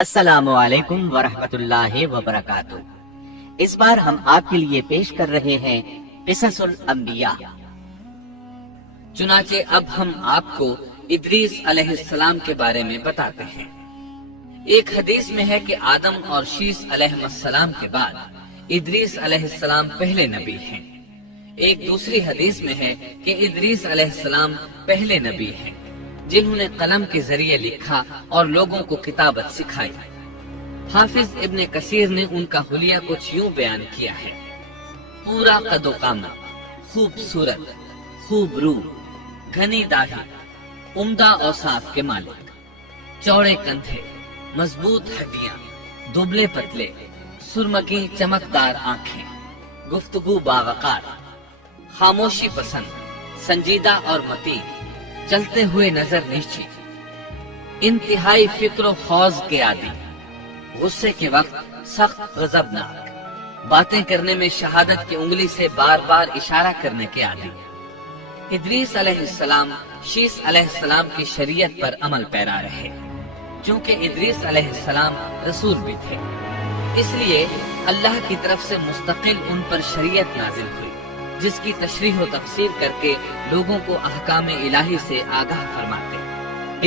السلام علیکم ورحمۃ اللہ وبرکاتہ۔ اس بار ہم آپ کے لیے پیش کر رہے ہیں قصص الانبیاء۔ چنانچہ اب ہم آپ کو ادریس علیہ السلام کے بارے میں بتاتے ہیں۔ ایک حدیث میں ہے کہ آدم اور شیس علیہ السلام کے بعد ادریس علیہ السلام پہلے نبی ہیں۔ ایک دوسری حدیث میں ہے کہ ادریس علیہ السلام پہلے نبی ہیں جنہوں نے قلم کے ذریعے لکھا اور لوگوں کو کتابت سکھائی۔ حافظ ابن کثیر نے ان کا حلیہ کچھ یوں بیان کیا ہے: پورا قد و قامت، خوبصورت، خوب رو، گھنی داڑھی، عمدہ اوصاف کے مالک، چوڑے کندھے، مضبوط ہڈیاں، دبلے پتلے، سرمکی چمکدار آنکھیں، گفتگو باوقار، خاموشی پسند، سنجیدہ اور متین، چلتے ہوئے نظر نیچی، انتہائی فکر و خوض کے عادی، غصے کے وقت سخت غضبناک، باتیں کرنے میں شہادت کی انگلی سے بار بار اشارہ کرنے کے عادی۔ ادریس علیہ السلام شیس علیہ السلام کی شریعت پر عمل پیرا رہے، چونکہ ادریس علیہ السلام رسول بھی تھے، اس لیے اللہ کی طرف سے مستقل ان پر شریعت نازل ہوئی جس کی تشریح و تفسیر کر کے لوگوں کو احکام الہی سے آگاہ فرماتے۔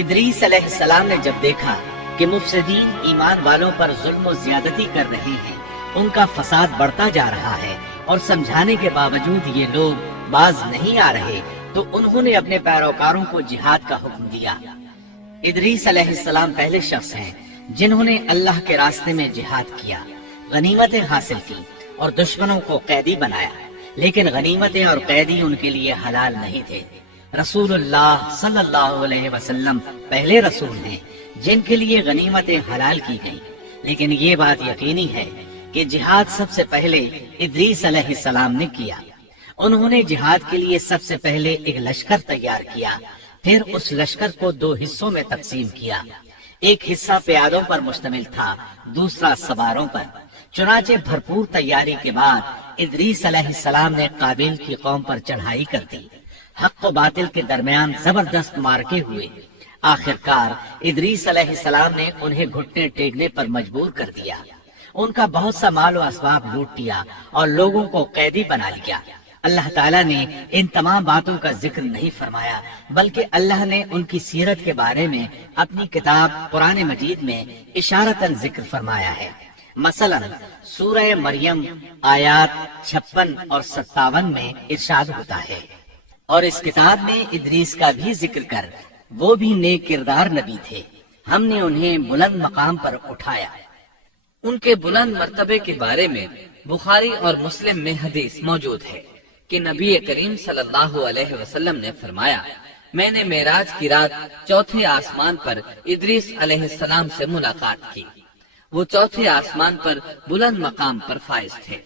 ادریس علیہ السلام نے جب دیکھا کہ مفسدین ایمان والوں پر ظلم و زیادتی کر رہے ہیں، ان کا فساد بڑھتا جا رہا ہے اور سمجھانے کے باوجود یہ لوگ باز نہیں آ رہے، تو انہوں نے اپنے پیروکاروں کو جہاد کا حکم دیا۔ ادریس علیہ السلام پہلے شخص ہیں جنہوں نے اللہ کے راستے میں جہاد کیا، غنیمتیں حاصل کی اور دشمنوں کو قیدی بنایا، لیکن غنیمتیں اور قیدی ان کے لیے حلال نہیں تھے۔ رسول اللہ صلی اللہ علیہ وسلم پہلے رسول ہیں جن کے لیے غنیمتیں حلال کی گئیں، لیکن یہ بات یقینی ہے کہ جہاد سب سے پہلے ادریس علیہ السلام نے کیا۔ انہوں نے جہاد کے لیے سب سے پہلے ایک لشکر تیار کیا، پھر اس لشکر کو دو حصوں میں تقسیم کیا۔ ایک حصہ پیادوں پر مشتمل تھا، دوسرا سواروں پر۔ چنانچہ بھرپور تیاری کے بعد ادریس علیہ السلام نے قابیل کی قوم پر چڑھائی کر دی۔ حق و باطل کے درمیان زبردست مارکے ہوئے۔ آخرکار ادریس علیہ السلام نے انہیں گھٹنے ٹیکنے پر مجبور کر دیا، ان کا بہت سا مال و اسباب لوٹ لیا اور لوگوں کو قیدی بنا لیا۔ اللہ تعالیٰ نے ان تمام باتوں کا ذکر نہیں فرمایا، بلکہ اللہ نے ان کی سیرت کے بارے میں اپنی کتاب قرآن مجید میں اشارتاً ذکر فرمایا ہے۔ مثلا سورہ مریم آیات 56 اور 57 میں ارشاد ہوتا ہے: اور اس کتاب میں ادریس کا بھی ذکر کر، وہ بھی نیک کردار نبی تھے، ہم نے انہیں بلند مقام پر اٹھایا۔ ان کے بلند مرتبے کے بارے میں بخاری اور مسلم میں حدیث موجود ہے کہ نبی کریم صلی اللہ علیہ وسلم نے فرمایا: میں نے معراج کی رات چوتھے آسمان پر ادریس علیہ السلام سے ملاقات کی، وہ چوتھے آسمان پر بلند مقام پر فائز تھے۔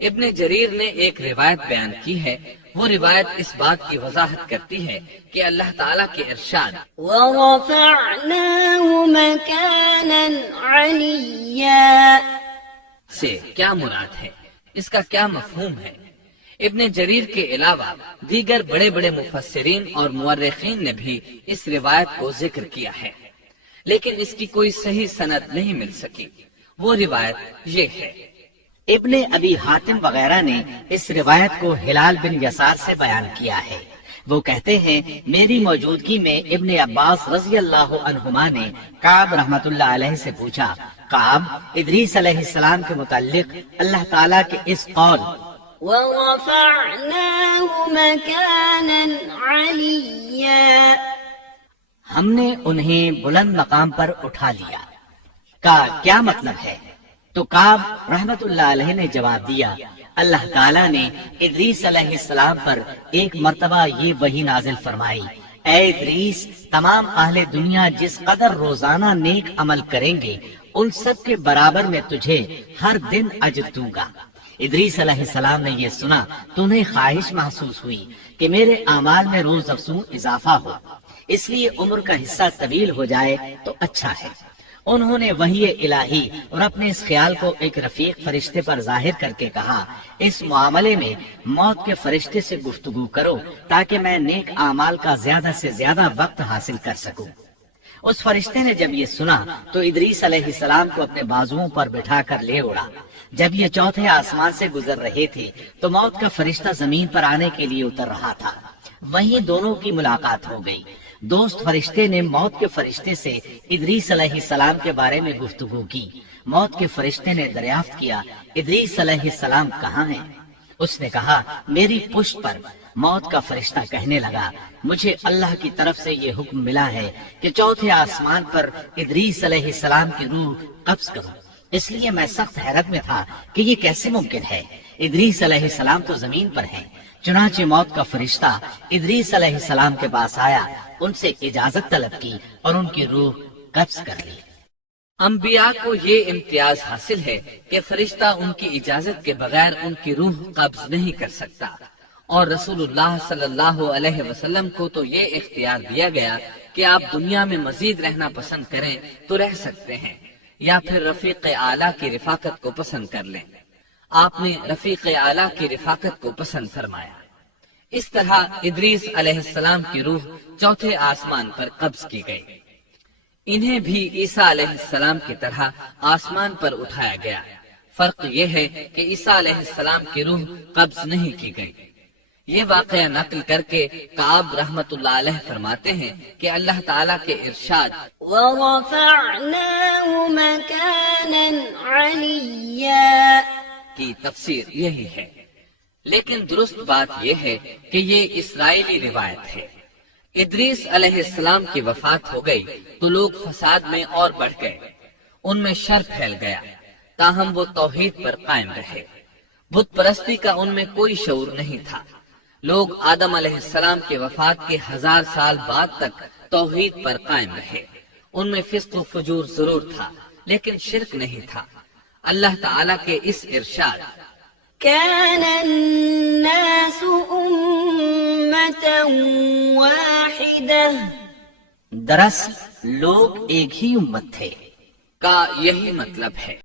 ابن جریر نے ایک روایت بیان کی ہے، وہ روایت اس بات کی وضاحت کرتی ہے کہ اللہ تعالیٰ کے ارشاد وَرَفَعْنَاهُ مَكَانًا عَلِيًّا سے کیا مراد ہے، اس کا کیا مفہوم ہے؟ ابن جریر کے علاوہ دیگر بڑے بڑے مفسرین اور مورخین نے بھی اس روایت کو ذکر کیا ہے، لیکن اس کی کوئی صحیح سند نہیں مل سکی۔ وہ روایت یہ ہے: ابن ابی حاتم وغیرہ نے اس روایت کو ہلال بن یسار سے بیان کیا ہے۔ وہ کہتے ہیں میری موجودگی میں ابن عباس رضی اللہ عنہما نے کعب رحمت اللہ علیہ سے پوچھا، کعب، ادریس علیہ السلام کے متعلق اللہ تعالیٰ کے اس قول وَرَفَعْنَاهُ مَكَانًا عَلِيًّا ہم نے انہیں بلند مقام پر اٹھا لیا کا کیا مطلب ہے؟ تو کعب رحمت اللہ علیہ نے جواب دیا، اللہ تعالیٰ نے ادریس علیہ السلام پر ایک مرتبہ یہ وحی نازل فرمائی: اے ادریس، تمام اہل دنیا جس قدر روزانہ نیک عمل کریں گے ان سب کے برابر میں تجھے ہر دن اجر دوں گا۔ ادریس علیہ السلام نے یہ سنا تو انہیں خواہش محسوس ہوئی کہ میرے اعمال میں روز افزوں اضافہ ہو، اس لیے عمر کا حصہ طویل ہو جائے تو اچھا ہے۔ انہوں نے وحی الہی اور اپنے اس خیال کو ایک رفیق فرشتے پر ظاہر کر کے کہا، اس معاملے میں موت کے فرشتے سے گفتگو کرو تاکہ میں نیک اعمال کا زیادہ سے زیادہ وقت حاصل کر سکوں۔ اس فرشتے نے جب یہ سنا تو ادریس علیہ السلام کو اپنے بازوؤں پر بٹھا کر لے اڑا۔ جب یہ چوتھے آسمان سے گزر رہے تھے تو موت کا فرشتہ زمین پر آنے کے لیے اتر رہا تھا۔ وہیں دونوں کی ملاقات ہو گئی۔ دوست فرشتے نے موت کے فرشتے سے ادریس علیہ السلام کے بارے میں گفتگو کی۔ موت کے فرشتے نے دریافت کیا، ادریس علیہ السلام کہاں ہیں؟ اس نے کہا، میری پشت پر۔ موت کا فرشتہ کہنے لگا، مجھے اللہ کی طرف سے یہ حکم ملا ہے کہ چوتھے آسمان پر ادریس علیہ السلام کی روح قبض کروں، اس لیے میں سخت حیرت میں تھا کہ یہ کیسے ممکن ہے۔ ادریس علیہ السلام تو زمین پر ہیں۔ چنانچہ موت کا فرشتہ ادریس علیہ السلام کے پاس آیا، ان سے اجازت طلب کی اور ان کی روح قبض کر لی۔ انبیاء کو یہ امتیاز حاصل ہے کہ فرشتہ ان کی اجازت کے بغیر ان کی روح قبض نہیں کر سکتا، اور رسول اللہ صلی اللہ علیہ وسلم کو تو یہ اختیار دیا گیا کہ آپ دنیا میں مزید رہنا پسند کریں تو رہ سکتے ہیں، یا پھر رفیق اعلیٰ کی رفاقت کو پسند کر لیں۔ آپ نے رفیق اعلیٰ کی رفاقت کو پسند فرمایا۔ اس طرح ادریس علیہ السلام کی روح چوتھے آسمان پر قبض کی گئی۔ انہیں بھی عیسیٰ علیہ السلام کی طرح آسمان پر اٹھایا گیا۔ فرق یہ ہے کہ عیسیٰ علیہ السلام کی روح قبض نہیں کی گئی۔ یہ واقعہ نقل کر کے کعب رحمت اللہ علیہ فرماتے ہیں کہ اللہ تعالیٰ کے ارشاد وَرَفَعْنَاهُ مَكَانًا عَلِيًّا کی تفسیر یہی ہے، لیکن درست بات یہ ہے کہ یہ اسرائیلی روایت ہے۔ ادریس علیہ السلام کی وفات ہو گئی تو لوگ فساد میں اور بڑھ گئے، ان میں شر پھیل گیا، تاہم وہ توحید پر قائم رہے۔ بت پرستی کا ان میں کوئی شعور نہیں تھا۔ لوگ آدم علیہ السلام کی وفات کے 1000 سال بعد تک توحید پر قائم رہے۔ ان میں فسق و فجور ضرور تھا لیکن شرک نہیں تھا۔ اللہ تعالیٰ کے اس ارشاد كان الناس أمة واحدة دراصل لوگ ایک ہی امت تھے کا یہی مطلب ہے۔